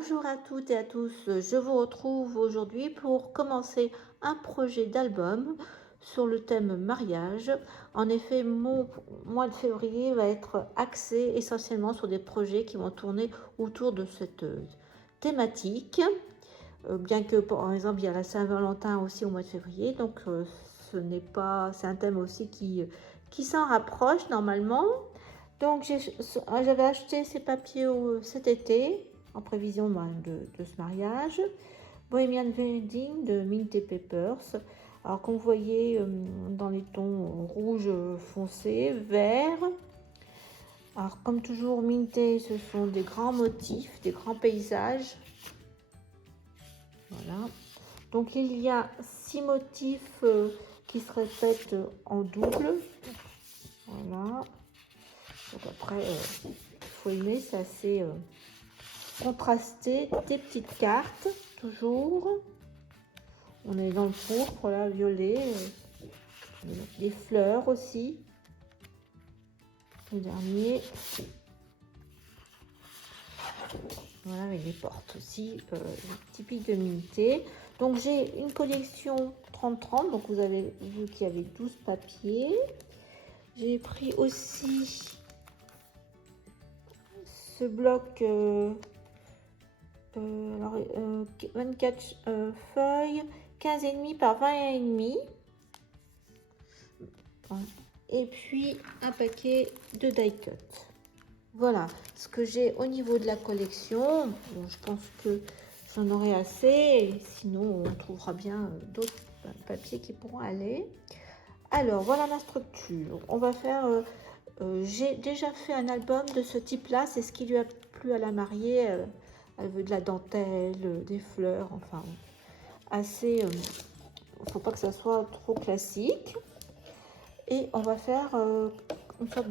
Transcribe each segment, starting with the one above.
Bonjour à toutes et à tous, je vous retrouve aujourd'hui pour commencer un projet d'album sur le thème mariage. En effet, mon mois de février va être axé essentiellement sur des projets qui vont tourner autour de cette thématique, bien que par exemple il y a la Saint-Valentin aussi au mois de février, donc c'est un thème aussi qui s'en rapproche normalement. Donc j'avais acheté ces papiers cet été en prévision de ce mariage. Bohemian Wedding de Mint Papers. Alors comme vous voyez dans les tons rouge foncé, vert. Alors comme toujours Minté, ce sont des grands motifs, des grands paysages. Voilà. Donc il y a 6 motifs qui se répètent en double. Voilà. Donc après, il faut aimer, c'est assez contrasté. Des petites cartes, toujours. On est dans le pourpre, là, violet. Des fleurs aussi. Le dernier. Voilà, avec les portes aussi, typiques de Minté. Donc j'ai une collection 30-30, donc vous avez vu qu'il y avait 12 papiers. J'ai pris aussi ce bloc 24 feuilles, 15,5 par 20,5. Et puis un paquet de die cut. Voilà ce que j'ai au niveau de la collection. Bon, je pense que j'en aurai assez. Et sinon, on trouvera bien d'autres papiers qui pourront aller. Alors, voilà ma structure. On va faire... j'ai déjà fait un album de ce type-là. C'est ce qui lui a plu à la mariée. Elle veut de la dentelle, des fleurs, enfin, assez... faut pas que ça soit trop classique. Et on va faire une sorte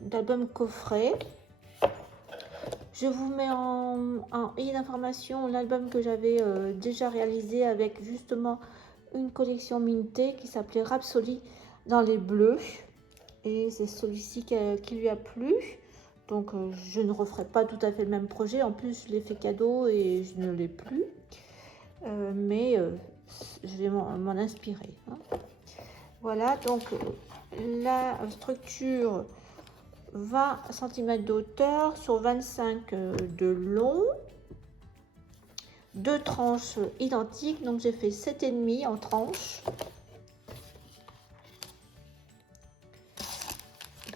d'album coffret. Je vous mets en i d'information l'album que j'avais déjà réalisé avec justement une collection Minté qui s'appelait Rhapsody dans les bleus. Et c'est celui-ci qui lui a plu. Donc je ne referai pas tout à fait le même projet. En plus, je l'ai fait cadeau et je ne l'ai plus. Mais je vais m'en inspirer. Hein. Voilà, donc la structure 20 cm de hauteur sur 25 de long. Deux tranches identiques, donc j'ai fait 7,5 en tranches.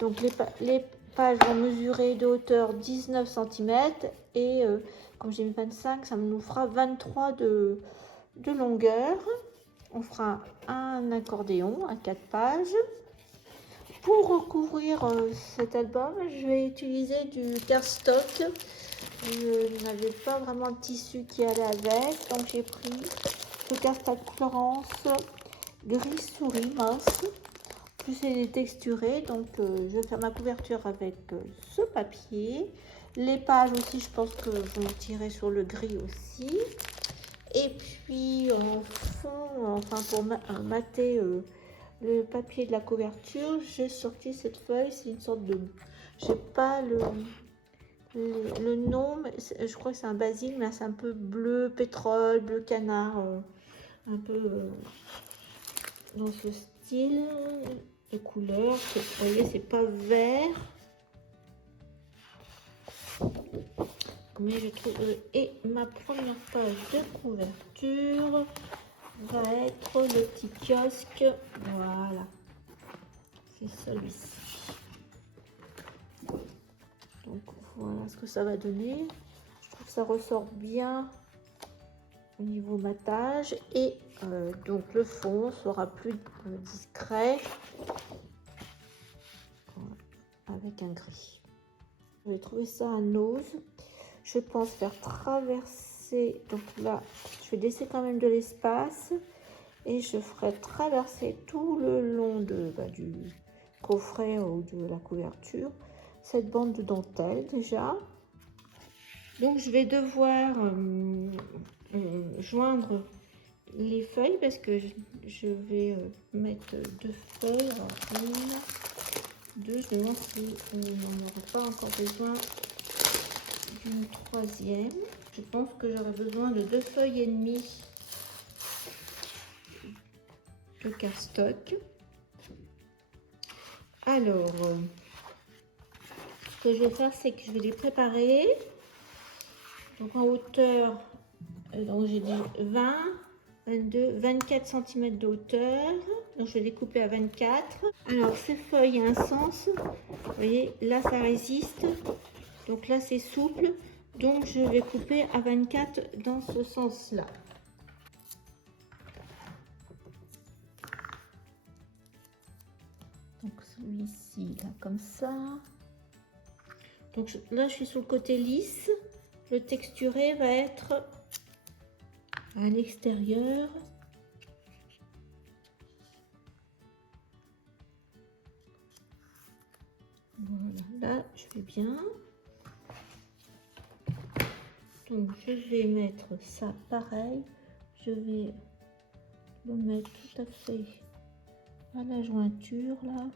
Donc les pages vont mesurer de hauteur 19 cm et comme j'ai mis 25, ça nous fera 23 de longueur. On fera un accordéon à 4 pages. Pour recouvrir cet album, je vais utiliser du cardstock. Je n'avais pas vraiment de tissu qui allait avec, donc j'ai pris le cardstock Florence gris souris mince. Plus il est texturé, donc je vais faire ma couverture avec ce papier. Les pages aussi, je pense que je m'en tirerai sur le gris aussi. Et puis en fond, enfin pour mater le papier de la couverture, j'ai sorti cette feuille. C'est une sorte de... Je sais pas le nom, mais je crois que c'est un basil, mais c'est un peu bleu pétrole, bleu canard, un peu dans ce style de couleur. Vous voyez, c'est pas vert. Mais je trouve... et ma première page de couverture va être le petit kiosque. Voilà. C'est celui-ci. Donc voilà ce que ça va donner. Je trouve que ça ressort bien au niveau matage. Et donc le fond sera plus discret. Voilà, avec un gris. Je vais trouver ça à nose. Je pense faire traverser, donc là je vais laisser quand même de l'espace et je ferai traverser tout le long du coffret ou de la couverture cette bande de dentelle déjà. Donc je vais devoir joindre les feuilles parce que je vais mettre deux feuilles, une, deux. Je me demande si on n'en aura pas encore besoin d'une troisième. je pense que j'aurai besoin de 2 feuilles et demie de cardstock. Alors, ce que je vais faire, c'est que je vais les préparer. Donc en hauteur, donc j'ai dit 20, 22, 24 cm de hauteur. Donc je vais les couper à 24. Alors ces feuilles, un sens. Vous voyez, là ça résiste. Donc là c'est souple. Donc je vais couper à 24 dans ce sens-là. Donc celui-ci, là comme ça. Donc là je suis sur le côté lisse. Le texturé va être à l'extérieur. Voilà, là je fais bien. Donc je vais mettre ça pareil. Je vais le mettre tout à fait à la jointure là.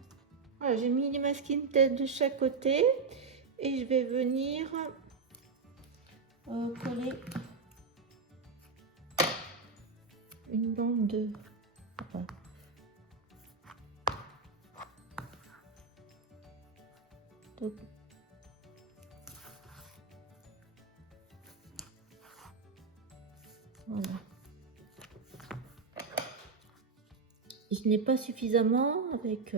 Voilà, j'ai mis les masking tape de chaque côté et je vais venir coller une bande de... Enfin, donc, voilà. Je n'ai pas suffisamment avec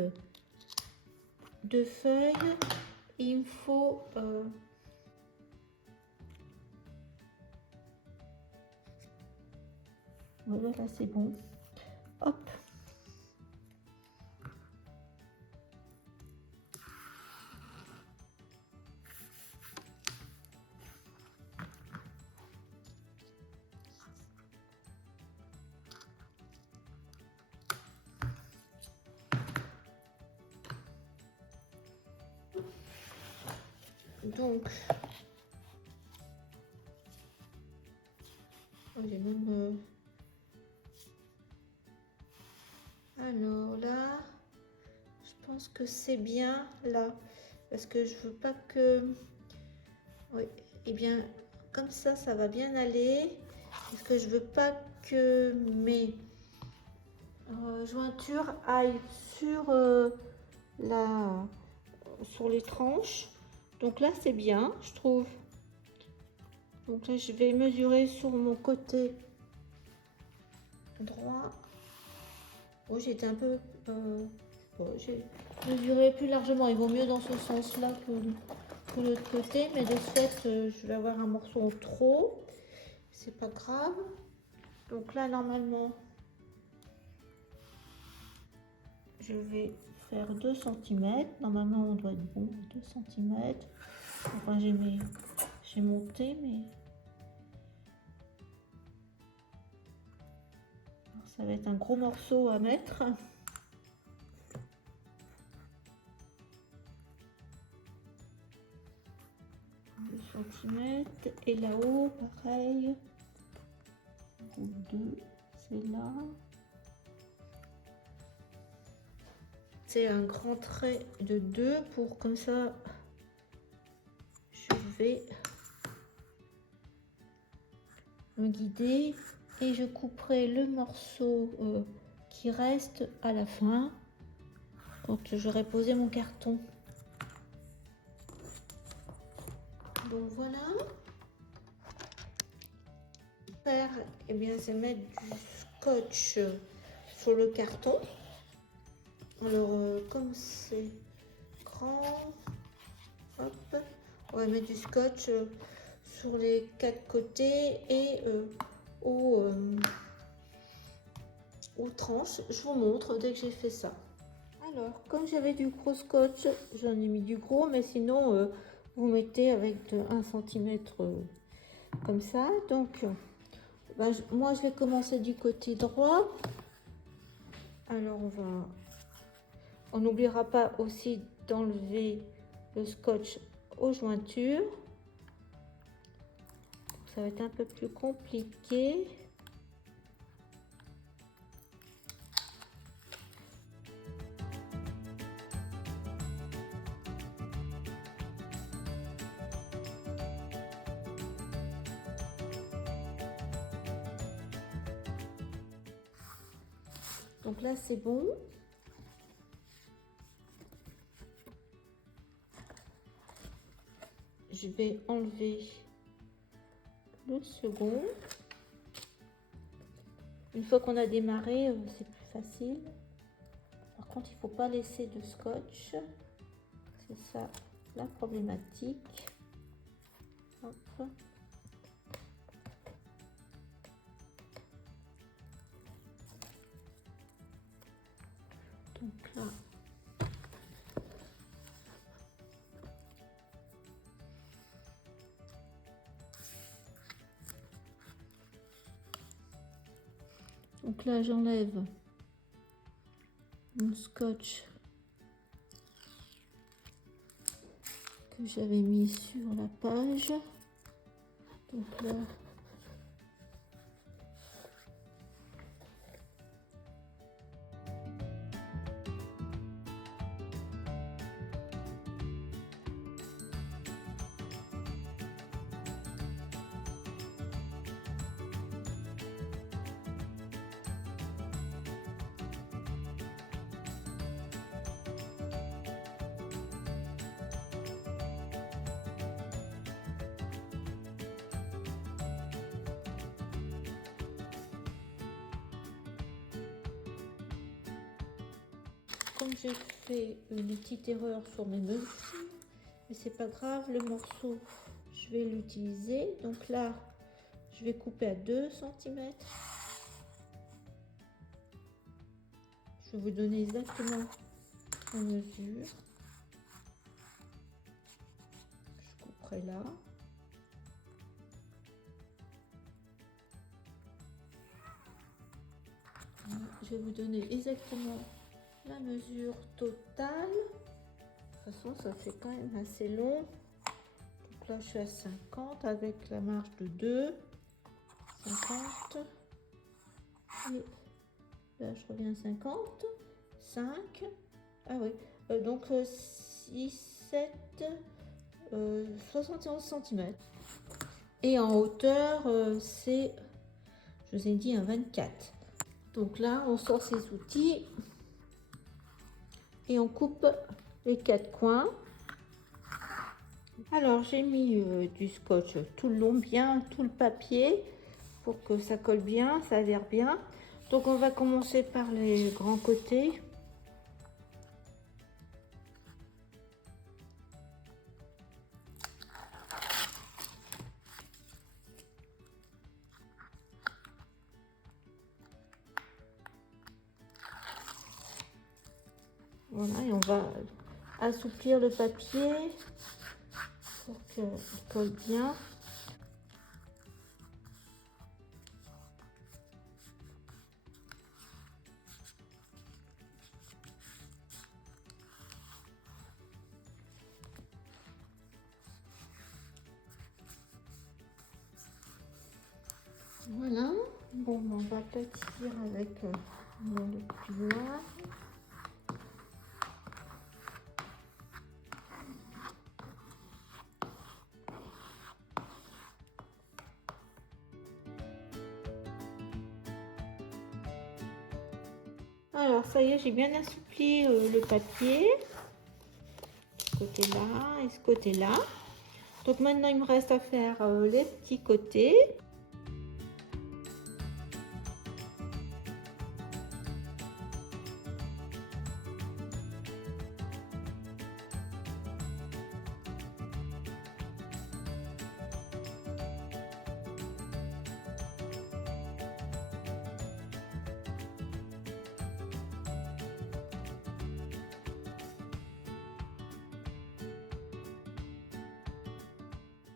2 feuilles. Il me faut voilà, là c'est bon. Hop. Donc, j'ai même alors là, je pense que c'est bien là, parce que je veux pas que, oui, et bien comme ça va bien aller, parce que je veux pas que mes jointures aillent sur sur les tranches. Donc là c'est bien, je trouve. Donc là je vais mesurer sur mon côté droit. Oh, j'étais un peu j'ai mesuré plus largement. Il vaut mieux dans ce sens là que l'autre côté, mais de ce fait je vais avoir un morceau en trop, c'est pas grave. Donc là normalement je vais faire 2 cm. Normalement on doit être bon, 2 cm. Enfin j'ai monté, mais alors, ça va être un gros morceau à mettre. Centimètres, et là-haut pareil, 2, c'est là, c'est un grand trait de 2 pour comme ça je vais me guider et je couperai le morceau qui reste à la fin quand j'aurai posé mon carton. Donc voilà. Faire, et bien c'est mettre du scotch sur le carton. Alors comme c'est grand, hop, on va mettre du scotch sur les 4 côtés et aux tranches. Je vous montre dès que j'ai fait ça. Alors comme j'avais du gros scotch, j'en ai mis du gros, mais sinon vous mettez avec 1 cm comme ça. Donc ben, moi je vais commencer du côté droit. Alors on n'oubliera pas aussi d'enlever le scotch aux jointures. Ça va être un peu plus compliqué. Donc là, c'est bon. Je vais enlever le second. Une fois qu'on a démarré, c'est plus facile. Par contre, il ne faut pas laisser de scotch. C'est ça la problématique. Hop. Donc là, j'enlève mon scotch que j'avais mis sur la page. Donc là, comme j'ai fait une petite erreur sur mes mesures, mais c'est pas grave, le morceau, je vais l'utiliser. Donc là, je vais couper à 2 cm. Je vais vous donner exactement la mesure. Je couperai là. Voilà, je vais vous donner exactement la mesure totale. De toute façon, ça fait quand même assez long. Donc là, je suis à 50 avec la marge de 2. 50. Et là, je reviens à 50. 5. Ah oui. Donc 6, 7, 71 cm. Et en hauteur, c'est, je vous ai dit, un 24. Donc là, on sort ses outils. Et on coupe les 4 coins. Alors j'ai mis du scotch tout le long, bien tout le papier pour que ça colle bien, ça adhère bien. Donc on va commencer par les grands côtés. Voilà, et on va assouplir le papier pour qu'il colle bien. Voilà, bon, on va aplatir avec le plioir. Alors ça y est, j'ai bien assoupli le papier, ce côté-là et ce côté-là. Donc maintenant il me reste à faire les petits côtés.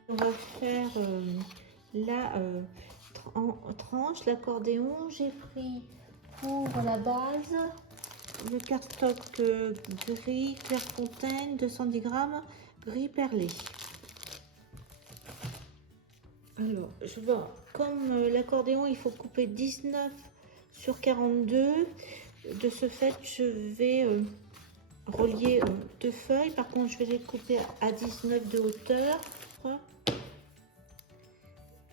On va faire la tranche, l'accordéon. J'ai pris pour la base le cardstock gris Clairefontaine 210 grammes gris perlé. Alors, je vois, comme l'accordéon, il faut couper 19 sur 42. De ce fait, je vais relier 2 feuilles. Par contre, je vais les couper à 19 de hauteur.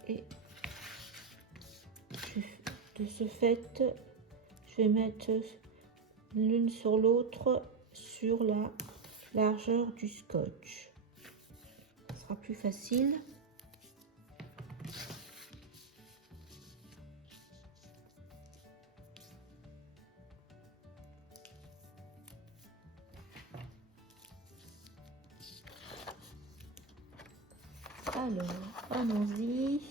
Et de ce fait, je vais mettre l'une sur l'autre sur la largeur du scotch. Ça sera plus facile. Alors, allons-y.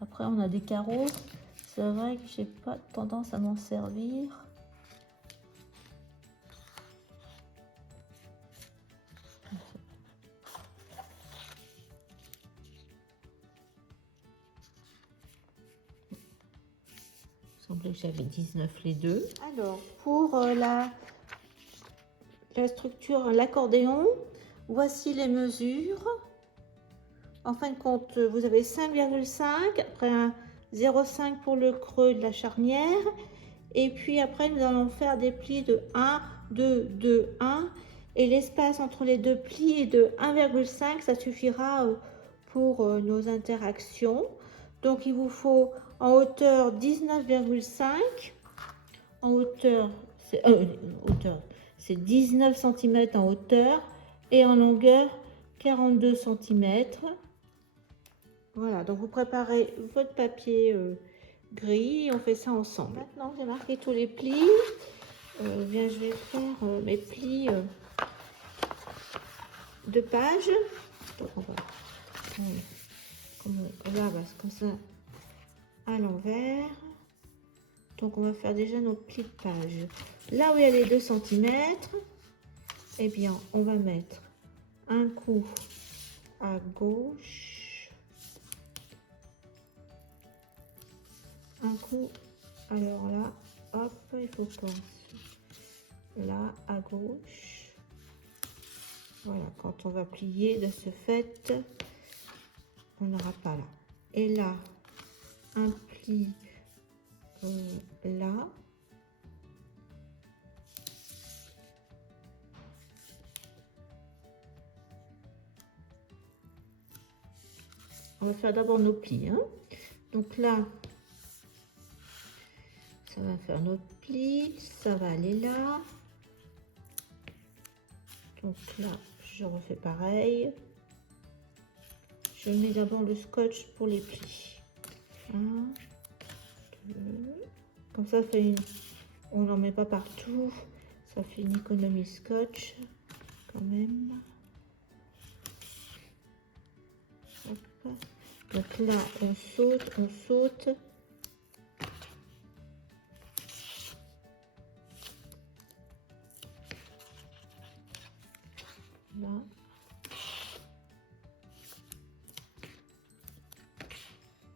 Après, on a des carreaux. C'est vrai que j'ai pas tendance à m'en servir. Il semblait que j'avais 19 les deux. Alors, pour la structure, l'accordéon, voici les mesures. En fin de compte, vous avez 5,5, après un 0,5 pour le creux de la charnière. Et puis après, nous allons faire des plis de 1, 2, 2, 1. Et l'espace entre les deux plis est de 1,5. Ça suffira pour nos interactions. Donc, il vous faut en hauteur 19,5. En hauteur, c'est 19 cm en hauteur. Et en longueur, 42 cm. Voilà, donc vous préparez votre papier gris, on fait ça ensemble. Maintenant que j'ai marqué tous les plis, bien, je vais faire mes plis de page. Donc on va comme ça à l'envers. Donc on va faire déjà nos plis de page. Là où il y a les 2 cm, eh bien on va mettre un coup à gauche. Un coup, alors là, hop, il faut penser là à gauche. Voilà, quand on va plier de ce fait, on n'aura pas là. Et là, un pli là. On va faire d'abord nos plis, hein. Donc là, ça va faire notre pli, ça va aller là. Donc là, je refais pareil. Je mets d'abord le scotch pour les plis. 1, 2. Comme ça fait une... On n'en met pas partout. Ça fait une économie scotch quand même. Hop. Donc là, on saute. Là.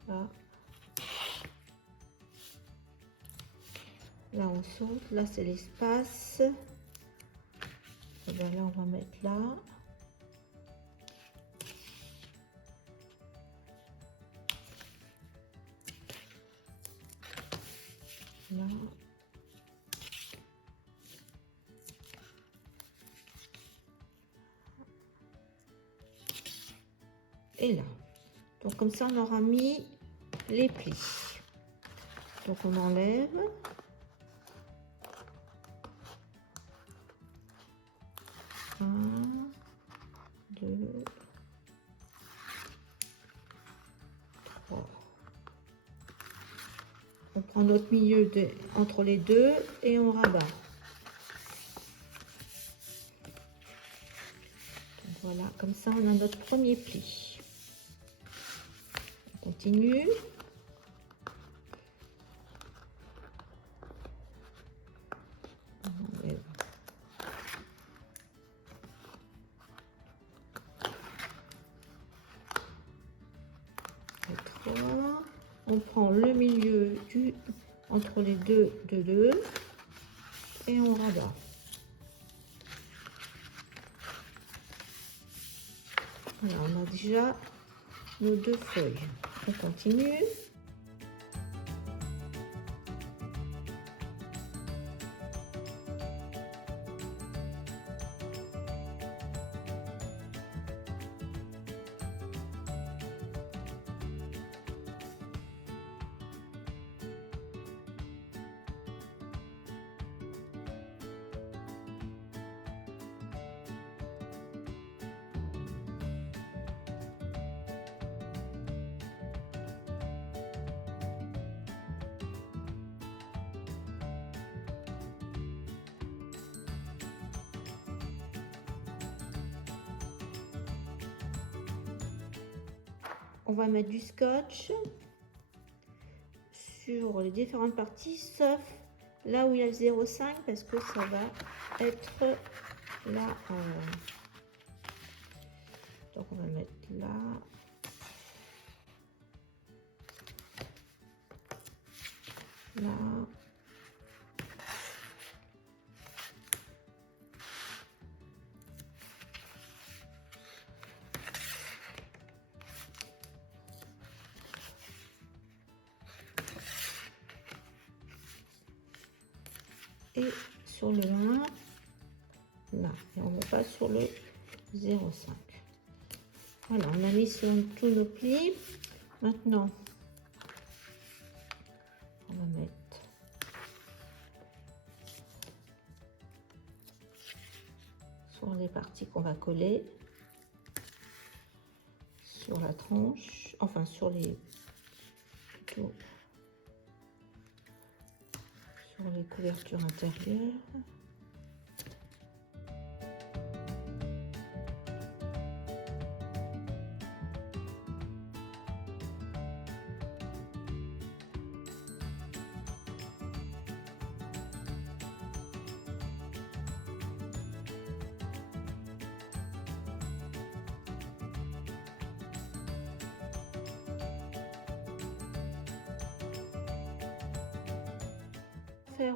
Là. Là, on saute. Là, c'est l'espace. Là, on va mettre là. Là. Et là. Donc comme ça, on aura mis les plis. Donc on enlève. Un, 2, 3. On prend notre milieu entre les deux et on rabat. Donc voilà, comme ça on a notre premier pli. On continue. On prend le milieu entre les deux de 2 et on rabat. Voilà, on a déjà nos 2 feuilles. On continue. on va mettre du scotch sur les différentes parties, sauf là où il y a le 0,5 parce que ça va être là. Donc on va mettre là. Là. Et sur le 1, là, et on ne va pas sur le 0,5. Voilà, on a mis sur tous nos plis. Maintenant, on va mettre sur les parties qu'on va coller, sur la tranche, enfin sur les plutôt sur les couvertures intérieures.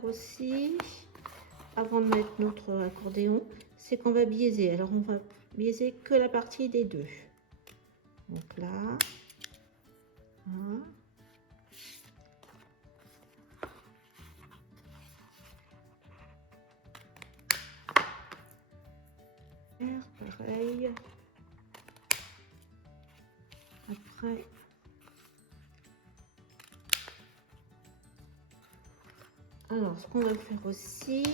Aussi, avant de mettre notre accordéon, c'est qu'on va biaiser. Alors on va biaiser que la partie des deux. Donc là, hein. Pareil. Après. Alors, ce qu'on va faire aussi,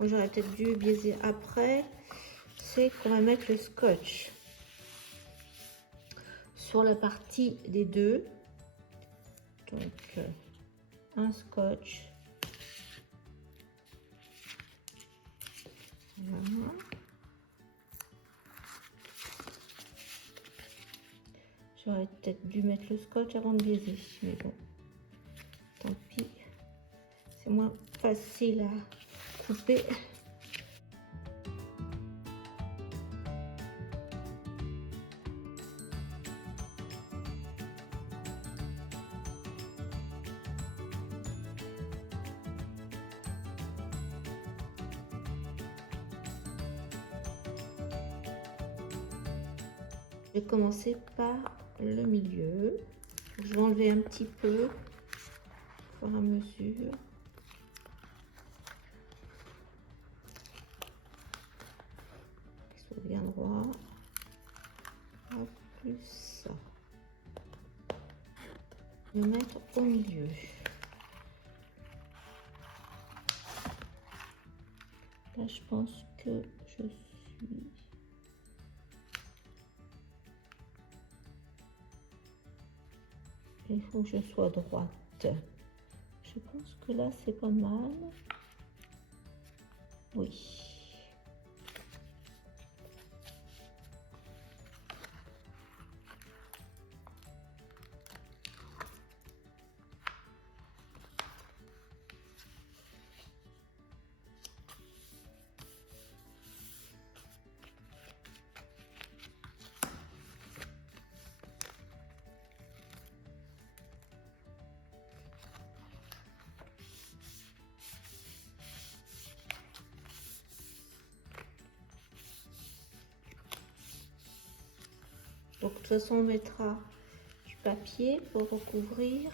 j'aurais peut-être dû biaiser après, c'est qu'on va mettre le scotch sur la partie des deux. Donc, un scotch. Voilà. J'aurais peut-être dû mettre le scotch avant de biaiser, mais bon, tant pis. C'est moins facile à couper. Je vais commencer par le milieu. Je vais enlever un petit peu au fur et à mesure. Qu'il soit bien droit. Hop, plus ça. Le mettre au milieu. Là, je pense que je suis... Il faut que je sois droite. Je pense que là, c'est pas mal. Oui. Donc, de toute façon, on mettra du papier pour recouvrir.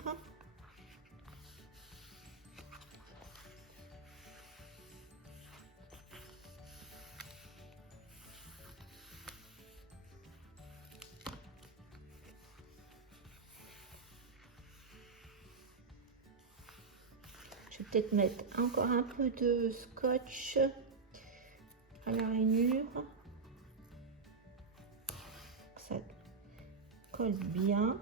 Je vais peut-être mettre encore un peu de scotch à la rainure. Ça colle bien.